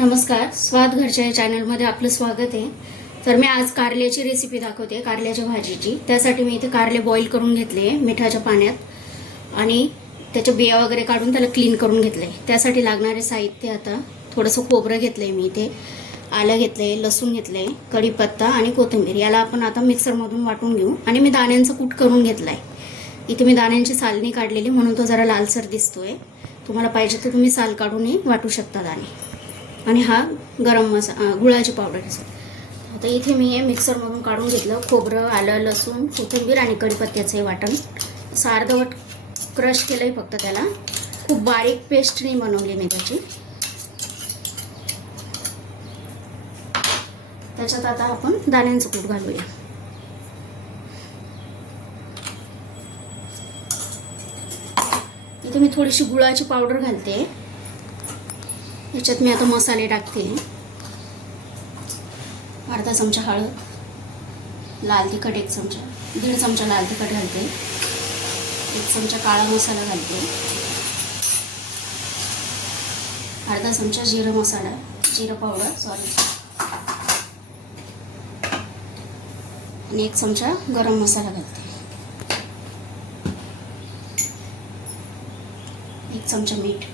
नमस्कार, स्वाद घरच्या या चॅनलमध्ये आपलं स्वागत आहे। तर मी आज कारल्याची रेसिपी दाखवते, कारल्याच्या भाजीची। त्यासाठी मी इथे कारले बॉईल करून घेतले मिठाच्या पाण्यात आणि त्याचे बिया वगैरे काढून त्याला क्लीन करून घेतले। त्यासाठी लागणारे साहित्य आता थोडंसं खोबरं घेतलंय मी इथे, आलं घेतलंय, लसूण घेतलंय, कढीपत्ता आणि कोथिंबीर। याला आपण आता मिक्सरमधून वाटून घेऊ आणि मी दाण्यांचं कूट करून घेतलाय। इथे मी दाण्यांची सालनी काढलेली म्हणून तो जरा लालसर दिसतोय। तुम्हाला पाहिजे तर तुम्ही साल काढूनही वाटू शकता दाणे। आणि हा गरम मसाला, गुळाची पावडर आहे। आता इथे मी हे मिक्सरमधून काढून घेतलं खोबरं, आलं, लसूण, कोथिंबीर आणि कढीपत्त्याचं हे वाटण असं अर्धवट क्रश केलंय फक्त। त्याला खूप बारीक पेस्ट नाही बनवली मी त्याची। त्याच्यात आता आपण दाण्यांचं कूट घालूया। इथे मी थोडीशी गुळाची पावडर घालते। याच्यात मी आता मसाले टाकते। अर्धा चमचा हळद, लाल तिखट 1 चमचा, 1.5 चमचा लाल तिखट घालते, 1 चमचा काळा मसाला घालते, अर्धा चमचा जिरा मसाला, जिरा पावडर सॉरी, आणि 1 चमचा गरम मसाला घालते, 1 चमचा मीठ।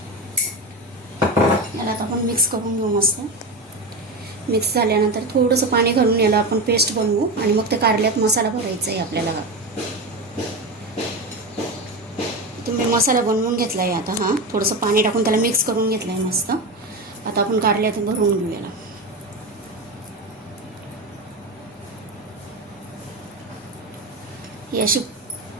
याला आता आपण मिक्स करून घेऊ मस्त। मिक्स झाल्यानंतर थोडंसं पाणी घालून याला आपण पेस्ट बनवू आणि मग ते कारल्यात मसाला भरायचा आहे आपल्याला। तुम्ही मसाला बनवून घेतला आहे आता। हा थोडंसं पाणी टाकून त्याला मिक्स करून घेतलं आहे मस्त। आता आपण कारल्यात भरून घेऊ याला। ही अशी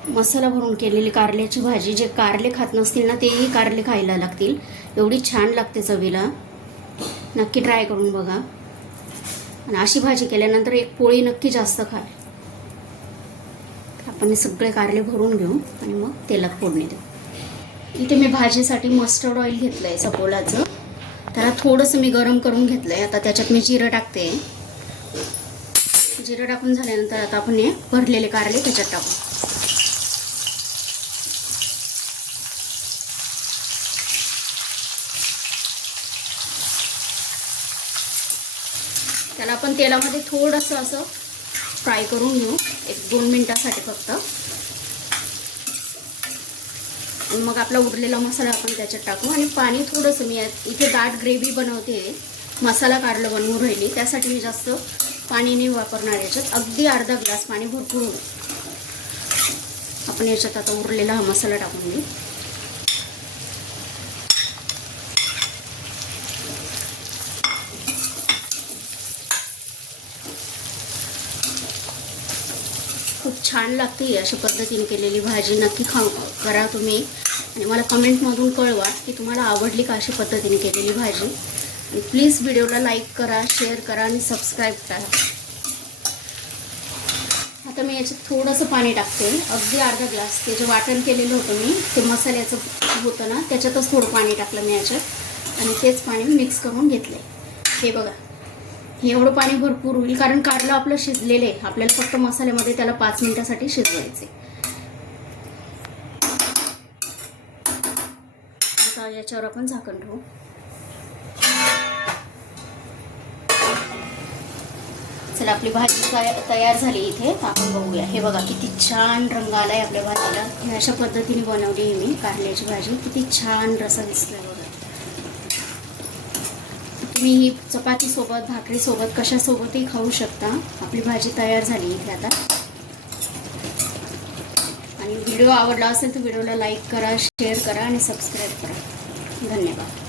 मसाला भरून केलेली कारल्याची भाजी, जे कारले खात नसतील ना तेही कारले खायला लागतील, एवढी छान लागते चवीला। नक्की ट्राय करून बघा। आणि अशी भाजी केल्यानंतर एक पोळी नक्की जास्त खा। आपण हे सगळे कारले भरून घेऊ आणि मग तेलात फोडणी देऊ। इथे मी भाजीसाठी मस्टर्ड ऑइल घेतलंय सपोलाचं। त्याला थोडंसं मी गरम करून घेतलंय। आता त्याच्यात मी जिरं टाकते। जिरं टाकून झाल्यानंतर आता आपण हे भरलेले कारले त्याच्यात टाकू। त्याला आपण तेलामध्ये थोडंसं असं फ्राय करून घेऊ 1-2 मिनिटासाठी फक्त। आणि मग आपला उरलेला मसाला आपण त्याच्यात टाकू आणि पाणी थोडंसं, मी इथे दाट ग्रेव्ही बनवते, मसाला कारलं बनवून राहिली, त्यासाठी मी जास्त पाणी नाही वापरणार याच्यात। अगदी अर्धा ग्लास पाणी भरपूर होईल। आपण याच्यात आता उरलेला हा मसाला टाकून घेऊ। खूप छान लागते अशा पद्धतीने केलेली भाजी। नक्की करा तुम्ही आणि मला कमेंटमधून कळवा की तुम्हाला आवडली का अशा पद्धतीने केलेली भाजी। आणि प्लीज व्हिडिओला लाईक करा, शेअर करा आणि सबस्क्राईब करा। आता मी याच्यात थोडंसं पाणी टाकते, अगदी अर्धा ग्लास। ते जे वाटण केलेलं होतं मी, ते मसाल्याचं होतं ना, त्याच्यातच थोडं पाणी टाकलं मी याच्यात आणि तेच पाणी मिक्स करून घेतले। हे बघा, हे एवढं पाणी भरपूर होईल कारण कारलं आपलं शिजलेलं आहे। आपल्याला फक्त मसाल्यामध्ये त्याला 5 मिनिटासाठी शिजवायचे। आता याच्यावर आपण झाकण ठेवू। चला, आपली भाजी तयार झाली। इथे आपण बघूया। हे बघा किती छान रंग आलाय आपल्या भाजीला। हे अशा पद्धतीने बनवली मी कारल्याची भाजी। किती छान रसा दिसतोय बघा। तुम्ही ही चपाती सोबत, भाकरी सोबत, कशासोबतही खाऊ शकता। आपली भाजी तयार झाली इथे आता। आणि व्हिडिओ आवडला असेल तर व्हिडिओला लाईक करा, शेअर करा आणि सबस्क्राईब करा। धन्यवाद।